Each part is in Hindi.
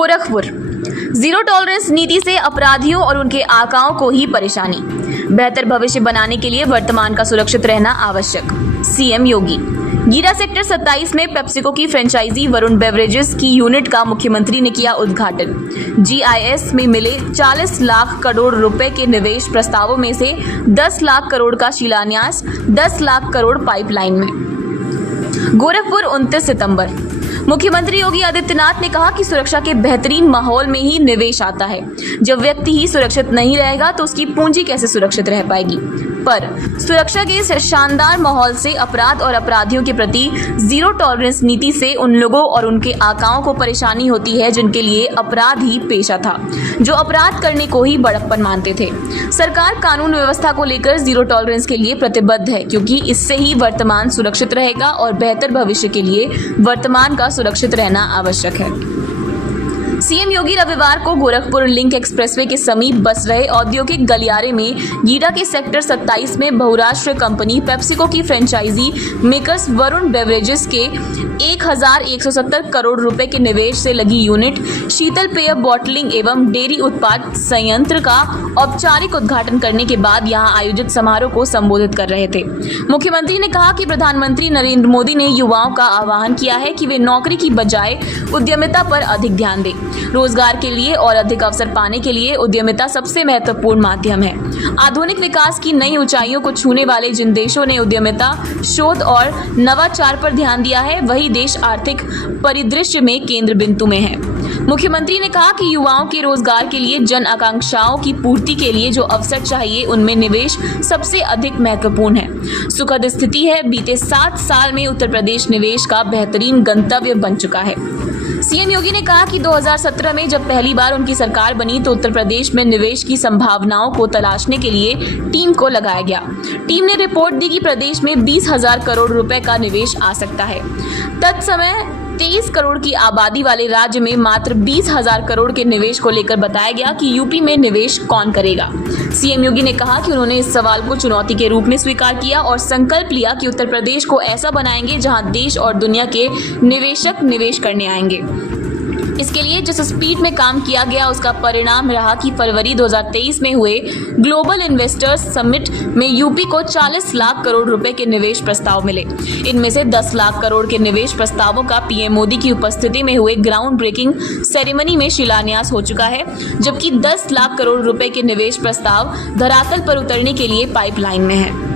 गोरखपुर, जीरो टॉलरेंस नीति से अपराधियों और उनके आकाओं को ही परेशानी। बेहतर भविष्य बनाने के लिए वर्तमान का सुरक्षित रहना आवश्यक। सीएम योगी। गीडा सेक्टर 27 में पेप्सिको की फ्रेंचाइजी वरुण बेवरेजेस की यूनिट का मुख्यमंत्री ने किया उद्घाटन। जीआईएस में मिले 40 लाख करोड़ रुपए के निवेश प्रस्तावों में से 10 लाख करोड़ का शिलान्यास, 10 लाख करोड़ पाइपलाइन में। गोरखपुर 29 सितंबर। मुख्यमंत्री योगी आदित्यनाथ ने कहा कि सुरक्षा के बेहतरीन माहौल में ही निवेश आता है। जब व्यक्ति ही सुरक्षित नहीं रहेगा तो उसकी पूंजी कैसे सुरक्षित रह पाएगी। पर सुरक्षा के इस शानदार माहौल से अपराध और अपराधियों के प्रति जीरो टॉलरेंस नीति से उन लोगों और उनके आकाओं को परेशानी होती है जिनके लिए अपराध ही पेशा था, जो अपराध करने को ही बड़प्पन मानते थे। सरकार कानून व्यवस्था को लेकर जीरो टॉलरेंस के लिए प्रतिबद्ध है, क्योंकि इससे ही वर्तमान सुरक्षित रहेगा और बेहतर भविष्य के लिए वर्तमान का सुरक्षित रहना आवश्यक है। सीएम योगी रविवार को गोरखपुर लिंक एक्सप्रेसवे के समीप बस रहे औद्योगिक गलियारे में गीडा के सेक्टर 27 में बहुराष्ट्रीय कंपनी पेप्सिको की फ्रेंचाइजी मेकर्स वरुण बेवरेजेस के 1170 करोड़ रुपए के निवेश से लगी यूनिट शीतल पेय बॉटलिंग एवं डेयरी उत्पाद संयंत्र का औपचारिक उद्घाटन करने के बाद यहां आयोजित समारोह को संबोधित कर रहे थे। मुख्यमंत्री ने कहा कि प्रधानमंत्री नरेंद्र मोदी ने युवाओं का आह्वान किया है कि वे नौकरी की बजाय उद्यमिता पर अधिक ध्यान दें। रोजगार के लिए और अधिक अवसर पाने के लिए उद्यमिता सबसे महत्वपूर्ण माध्यम है। आधुनिक विकास की नई ऊंचाइयों को छूने वाले जिन देशों ने उद्यमिता, शोध और नवाचार पर ध्यान दिया है, वही देश आर्थिक परिदृश्य में केंद्र बिंदु में है। मुख्यमंत्री ने कहा कि युवाओं के रोजगार के लिए, जन आकांक्षाओं की पूर्ति के लिए जो अवसर चाहिए, उनमें निवेश सबसे अधिक महत्वपूर्ण है। सुखद स्थिति है, बीते 7 साल में उत्तर प्रदेश निवेश का बेहतरीन गंतव्य बन चुका है। सीएम योगी ने कहा कि 2017 में जब पहली बार उनकी सरकार बनी तो उत्तर प्रदेश में निवेश की संभावनाओं को तलाशने के लिए टीम को लगाया गया। टीम ने रिपोर्ट दी कि प्रदेश में 20,000 करोड़ रुपए का निवेश आ सकता है। तत्समय 23 करोड़ की आबादी वाले राज्य में मात्र 20,000 करोड़ के निवेश को लेकर बताया गया कि यूपी में निवेश कौन करेगा। सीएम योगी ने कहा कि उन्होंने इस सवाल को चुनौती के रूप में स्वीकार किया और संकल्प लिया कि उत्तर प्रदेश को ऐसा बनाएंगे जहां देश और दुनिया के निवेशक निवेश करने आएंगे। इसके लिए जिस स्पीड में काम किया गया उसका परिणाम रहा कि फरवरी 2023 में हुए ग्लोबल इन्वेस्टर्स समिट में यूपी को 40 लाख करोड़ रुपए के निवेश प्रस्ताव मिले। इनमें से 10 लाख करोड़ के निवेश प्रस्तावों का पीएम मोदी की उपस्थिति में हुए ग्राउंड ब्रेकिंग सेरेमनी में शिलान्यास हो चुका है, जबकि 10 लाख करोड़ रुपए के निवेश प्रस्ताव धरातल पर उतरने के लिए पाइपलाइन में है।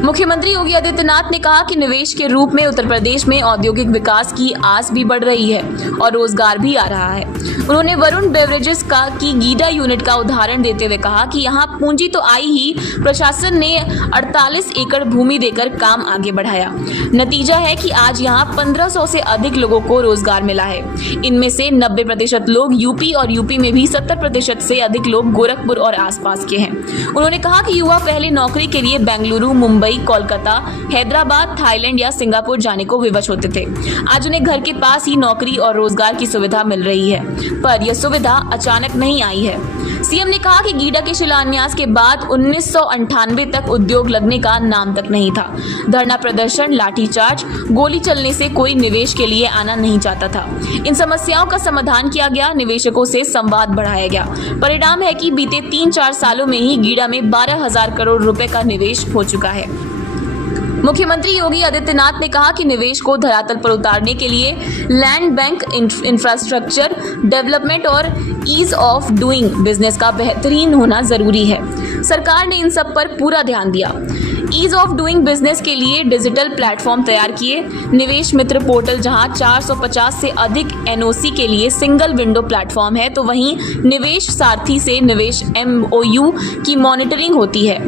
मुख्यमंत्री योगी आदित्यनाथ ने कहा कि निवेश के रूप में उत्तर प्रदेश में औद्योगिक विकास की आस भी बढ़ रही है और रोजगार भी आ रहा है। उन्होंने वरुण बेवरेजेस की गीडा यूनिट का उदाहरण देते हुए कहा कि यहां पूंजी तो आई ही, प्रशासन ने 48 एकड़ भूमि देकर काम आगे बढ़ाया। नतीजा है कि आज यहां 1500 से अधिक लोगों को रोजगार मिला है। इनमें से 90% लोग यूपी और यूपी में भी 70% से अधिक लोग गोरखपुर और आसपास के हैं। उन्होंने कहा कि युवा पहले नौकरी के लिए बेंगलुरु, मुंबई, कोलकाता, हैदराबाद, थाईलैंड या सिंगापुर जाने को विवश होते थे। आज उन्हें घर के पास ही नौकरी और रोजगार की सुविधा मिल रही है, पर यह सुविधा अचानक नहीं आई है। सीएम ने कहा कि गीडा के शिलान्यास के बाद 1998 तक उद्योग लगने का नाम तक नहीं था। धरना प्रदर्शन, लाठीचार्ज, गोली चलने से कोई निवेश के लिए आना नहीं चाहता था। इन समस्याओं का समाधान किया गया, निवेशकों से संवाद बढ़ाया गया। परिणाम है कि बीते 3-4 सालों में ही गीडा में 12,000 करोड़ रुपए का निवेश हो चुका है। मुख्यमंत्री योगी आदित्यनाथ ने कहा कि निवेश को धरातल पर उतारने के लिए लैंड बैंक, इंफ्रास्ट्रक्चर डेवलपमेंट और ईज ऑफ डूइंग बिजनेस का बेहतरीन होना जरूरी है। सरकार ने इन सब पर पूरा ध्यान दिया। ईज ऑफ डूइंग बिजनेस के लिए डिजिटल प्लेटफॉर्म तैयार किए। निवेश मित्र पोर्टल जहां 450 से अधिक एनओसी के लिए सिंगल विंडो प्लेटफॉर्म है, तो वहीं निवेश सारथी से निवेश एमओयू की मॉनिटरिंग होती है।